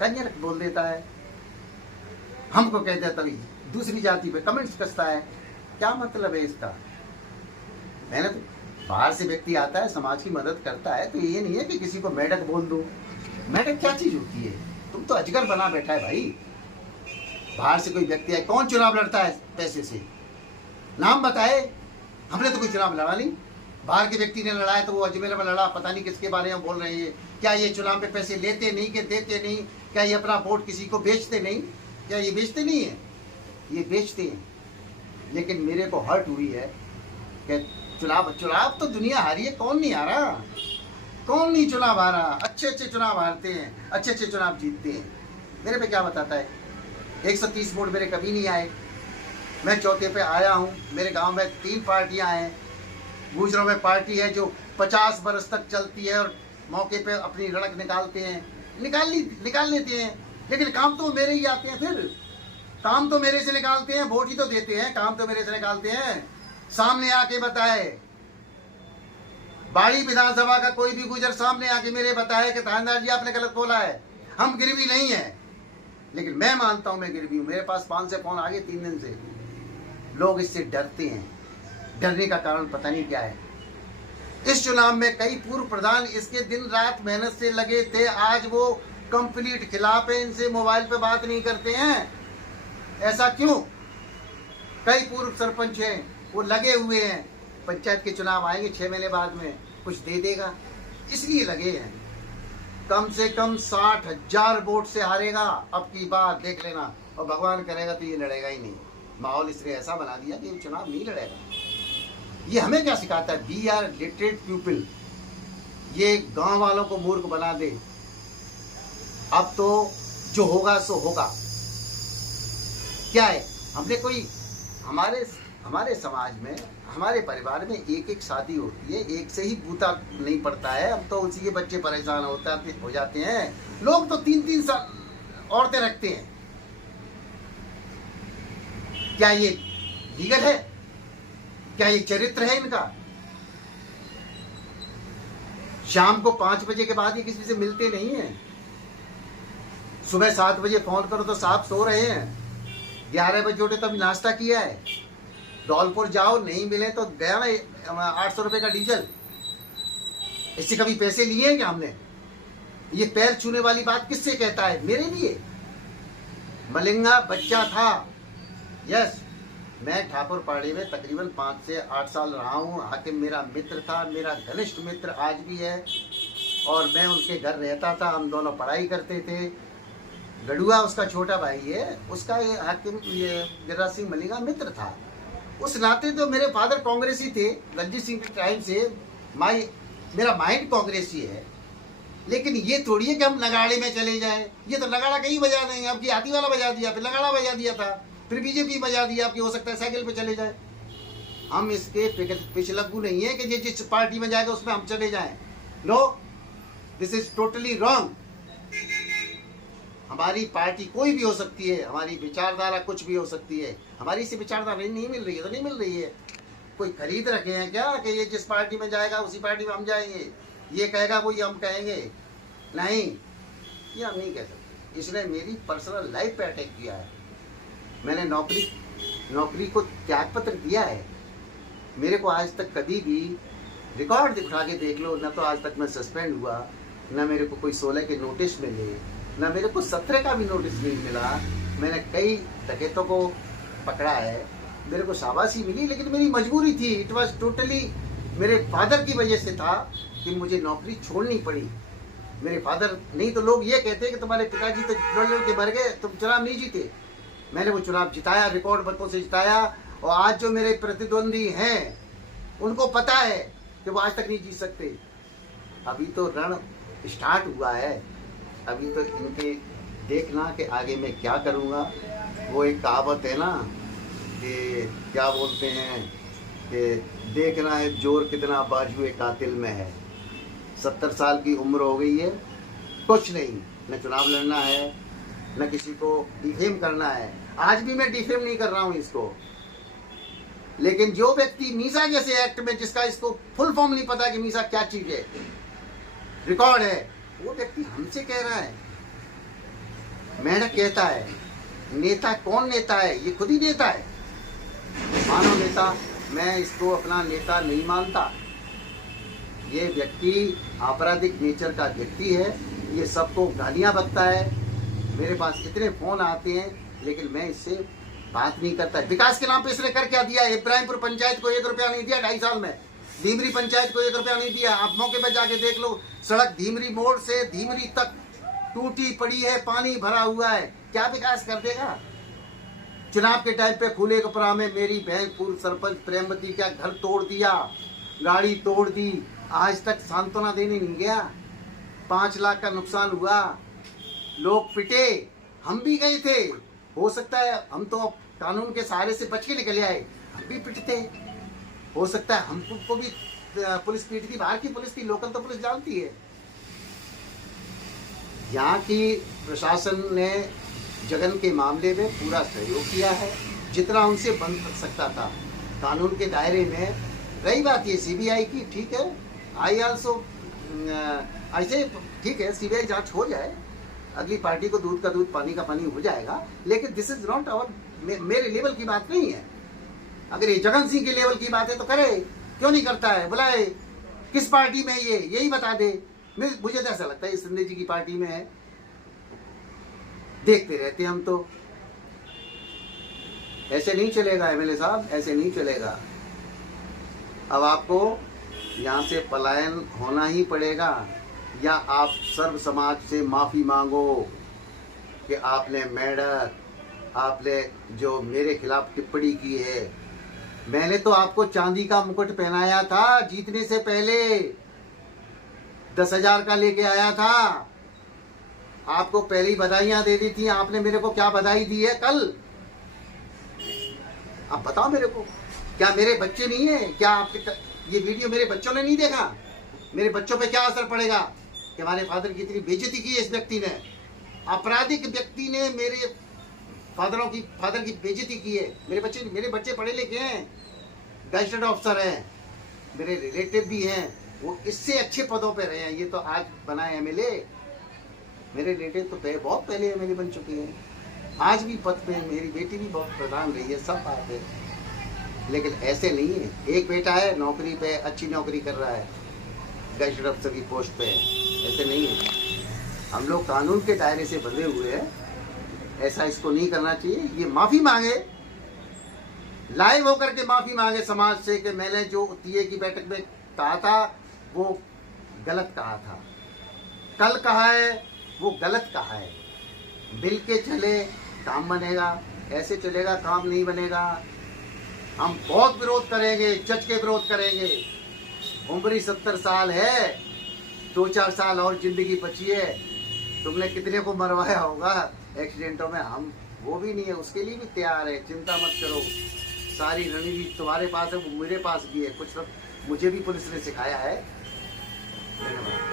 कंजर बोल देता है, हमको कह देता है, दूसरी जाति पे कमेंट्स कसता है। क्या मतलब है इसका? मैंने तो बाहर से व्यक्ति आता है, समाज की मदद करता है, तो ये नहीं है कि किसी को मेढक बोल दो। मेढक क्या चीज होती है? तुम तो अजगर बना बैठा है भाई। बाहर से कोई व्यक्ति है, कौन चुनाव लड़ता है पैसे से? नाम बताए। हमने तो कोई चुनाव लड़ा नहीं। बाहर के व्यक्ति ने लड़ा है तो वो अजमेर में लड़ा, पता नहीं किसके बारे में बोल रहे हैं। क्या ये चुनाव में पैसे लेते नहीं कि देते नहीं? क्या ये अपना वोट किसी को बेचते नहीं? क्या ये बेचते नहीं है? ये बेचते हैं। लेकिन मेरे को हर्ट हुई है कि चुनाव तो दुनिया हारी है, कौन नहीं हारा? कौन नहीं चुनाव हारा? अच्छे अच्छे चुनाव हारते हैं, अच्छे अच्छे चुनाव जीतते हैं। मेरे पे क्या बताता है? 130 वोट मेरे कभी नहीं आए। मैं चौथे पे आया हूँ। मेरे गांव में 3 पार्टियां हैं। गुजरों में पार्टी है जो 50 बरस तक चलती है और मौके पे अपनी रड़क निकालते हैं, निकाल लेते हैं, लेकिन काम तो मेरे ही आते हैं। फिर काम तो मेरे से निकालते हैं, वोट ही तो देते हैं, काम तो मेरे से निकालते हैं। सामने आके बताए, बाड़ी विधानसभा का कोई भी गुजर सामने आके मेरे बताए कि थानेदार जी आपने गलत बोला है, हम गिरवी नहीं है। लेकिन मैं मानता हूं मैं गिरवी हूं। मेरे पास 5 से फोन आ गए 3 दिन से। लोग इससे डरते हैं। डरने का कारण पता नहीं क्या है। इस चुनाव में कई पूर्व प्रधान इसके दिन रात मेहनत से लगे थे, आज वो कंप्लीट खिलाफ है, इनसे मोबाइल पे बात नहीं करते हैं। ऐसा क्यों? कई पूर्व सरपंच हैं, वो लगे हुए हैं। पंचायत के चुनाव आएंगे 6 महीने बाद में, कुछ दे देगा, इसलिए लगे हैं। कम से कम 60,000 वोट से हारेगा अब की बार, देख लेना। और भगवान करेगा तो ये लड़ेगा ही नहीं। माहौल इसने ऐसा बना दिया कि चुनाव नहीं लड़ेगा। ये हमें क्या सिखाता है? We are literate people. ये गांव वालों को मूर्ख बना दे। अब तो जो होगा सो होगा। क्या है? हमने कोई हमारे समाज में, हमारे परिवार में एक शादी होती है, एक से ही बूता नहीं पड़ता है। अब तो उसी के बच्चे परेशान हो जाते हैं। लोग तो 3-3 साल औरतें रखते हैं। क्या ये लीगल है? क्या ये चरित्र है इनका? शाम को 5 बजे के बाद ये किसी से मिलते नहीं है। सुबह 7 बजे फोन करो तो साहब सो रहे हैं। 11 बजे उठे तब नाश्ता किया है। धौलपुर जाओ, नहीं मिले तो गया ना 800 रुपए का डीजल। इससे कभी पैसे लिए हैं क्या हमने? ये पैर छूने वाली बात किससे कहता है? मेरे लिए। मलिंगा बच्चा था। यस, मैं ठाकुर पाड़ी में तकरीबन 5 से 8 साल रहा हूँ। हाकिम मेरा मित्र था, मेरा घनिष्ठ मित्र आज भी है। और मैं उनके घर रहता था, हम दोनों पढ़ाई करते थे। गड़ुआ उसका छोटा भाई है, उसका ये हाकिम गिरिराज सिंह मलिंगा मित्र था। उस नाते तो मेरे फादर कांग्रेसी थे, रणजीत सिंह के टाइम से मेरा माइंड कांग्रेसी है। लेकिन ये थोड़ी है कि हम नगाड़े में चले जाएं। ये तो नगाड़ा कहीं बजा देंगे। अब की हाथी वाला बजा दिया, फिर नगाड़ा बजा दिया था, फिर बीजेपी बजा दिया। अब की हो सकता है साइकिल पे चले जाए। हम इसके पिछलग्गू नहीं है कि जिस पार्टी में जाएगा उसमें हम चले जाएं। No, this is totally wrong. हमारी पार्टी कोई भी हो सकती है, हमारी विचारधारा कुछ भी हो सकती है। हमारी से विचारधारा नहीं मिल रही है तो नहीं मिल रही है। कोई खरीद रखे हैं क्या कि ये जिस पार्टी में जाएगा उसी पार्टी में हम जाएंगे, ये कहेगा वो ये हम कहेंगे? नहीं, ये हम नहीं कह सकते। इसने मेरी पर्सनल लाइफ पे अटैक किया है। मैंने नौकरी को त्याग पत्र दिया है। मेरे को आज तक कभी भी रिकॉर्ड दिखा के देख लो, न तो आज तक मैं सस्पेंड हुआ, न मेरे को कोई 16 के नोटिस मिले, न मेरे को 17 का भी नोटिस नहीं मिला। मैंने कई डकैतों को पकड़ा है, मेरे को शाबाशी मिली, लेकिन मेरी मजबूरी थी। इट वॉज टोटली मेरे फादर की वजह से था कि मुझे नौकरी छोड़नी पड़ी। मेरे फादर नहीं तो लोग ये कहते कि तुम्हारे पिताजी तो लड़ के मर गए, तुम चुनाव नहीं जीते। मैंने वो चुनाव जिताया, रिकॉर्ड मतों से जिताया। और आज जो मेरे प्रतिद्वंदी हैं उनको पता है कि वो आज तक नहीं जीत सकते। अभी तो रण स्टार्ट हुआ है। अभी तो इनके देखना कि आगे मैं क्या करूँगा। वो एक कहावत है ना कि क्या बोलते हैं कि देखना है जोर कितना बाजुए कातिल में है। 70 साल की उम्र हो गई है, कुछ नहीं, न चुनाव लड़ना है, न किसी को डिफेम करना है। आज भी मैं डिफेम नहीं कर रहा हूँ इसको। लेकिन जो व्यक्ति मीसा जैसे एक्ट में, जिसका इसको फुल फॉर्म नहीं पता कि मीसा क्या चीज है, रिकॉर्ड है, वो व्यक्ति हमसे कह रहा है मेंढक कहता है नेता कौन नेता है, ये खुद ही नेता है। मानो नेता, मैं इसको अपना नेता नहीं मानता। ये व्यक्ति आपराधिक नेचर का व्यक्ति है, ये सबको गालियां बकता है। मेरे पास इतने फोन आते हैं लेकिन मैं इससे बात नहीं करता। विकास के नाम पे इसने कर क्या दिया? इब्राहिमपुर पंचायत को 1 रुपया नहीं दिया 2.5 साल में। धीमरी पंचायत को 1 रुपया नहीं दिया। आप मौके पर जाके देख लो, सड़क धीमरी मोड़ से धीमरी तक टूटी पड़ी है, पानी भरा हुआ है। क्या विकास कर देगा? चुनाव के टाइम पे फूले कपड़ा में मेरी बहन पूर्व सरपंच प्रेमवती का घर तोड़ दिया, गाड़ी तोड़ दी, आज तक सांत्वना देने नहीं गया। 5 लाख का नुकसान हुआ, लोग पिटे, हम भी गए थे। हो सकता है हम तो कानून के सहारे से बच के निकले आए, हम भी पिटते। हो सकता है हमको भी पुलिस पीटती, बाहर की पुलिस थी, लोकल तो पुलिस जानती है। यहाँ की प्रशासन ने जगन के मामले में पूरा सहयोग किया है, जितना उनसे बन सकता था कानून के दायरे में। रही बात ये सीबीआई की, ठीक है, आई आल्सो ऐसे ठीक है, सीबीआई जांच हो जाए, अगली पार्टी को दूध का दूध पानी का पानी हो जाएगा, लेकिन दिस इज नॉट आवर, मेरे लेवल की बात नहीं है। अगर ये जगन सिंह के लेवल की बात है तो करे, क्यों नहीं करता है? बुलाए, किस पार्टी में ये, यही बता दे। मुझे तो ऐसा लगता है सिंधे जी की पार्टी में है। देखते रहते हम तो। ऐसे नहीं चलेगा एमएलए साहब, ऐसे नहीं चलेगा। अब आपको यहाँ से पलायन होना ही पड़ेगा, या आप सर्व समाज से माफी मांगो कि आपने मेंढक, आपने जो मेरे खिलाफ टिप्पणी की है। मैंने तो आपको चांदी का मुकुट पहनाया था जीतने से पहले, 10,000 का लेके आया था, आपको पहले ही बधाइयां दे दी थी। आपने मेरे को क्या बधाई दी है कल? आप बताओ मेरे को, क्या मेरे बच्चे नहीं है? क्या आपके ये वीडियो मेरे बच्चों ने नहीं देखा? मेरे बच्चों पे क्या असर पड़ेगा कि हमारे फादर की इतनी बेइज्जती की है इस व्यक्ति ने? आपराधिक व्यक्ति ने मेरे फादर की बेइज्जती की है। मेरे बच्चे पढ़े लिखे हैं, गैजेटेड ऑफिसर हैं, मेरे रिलेटिव भी हैं, वो इससे अच्छे पदों पे रहे हैं। ये तो आज बनाए एमएलए, मेरे रिलेटिव तो बहुत पहले एमएलए बन चुके हैं, आज भी पद पे। मेरी बेटी भी बहुत प्रधान रही है, सब बात है, लेकिन ऐसे नहीं है। एक बेटा है नौकरी पे, अच्छी नौकरी कर रहा है, गैजेटेड ऑफिसर की पोस्ट पे है, ऐसे नहीं है। हम लोग कानून के दायरे से बंधे हुए हैं, ऐसा इसको नहीं करना चाहिए। ये माफी मांगे, लाइव होकर के माफी मांगे समाज से कि मैंने जो टीए की बैठक में कहा था वो गलत कहा था, कल कहा है वो गलत कहा है। मिल के चले, काम बनेगा। ऐसे चलेगा काम नहीं बनेगा। हम बहुत विरोध करेंगे, जज के विरोध करेंगे। उम्र 70 साल है, 2-4 साल और जिंदगी बची है। तुमने कितने को मरवाया होगा एक्सीडेंटों में, हम वो भी नहीं है, उसके लिए भी तैयार है। चिंता मत करो, सारी रणनीति तुम्हारे पास है, वो मेरे पास भी है। कुछ मुझे भी पुलिस ने सिखाया है। धन्यवाद।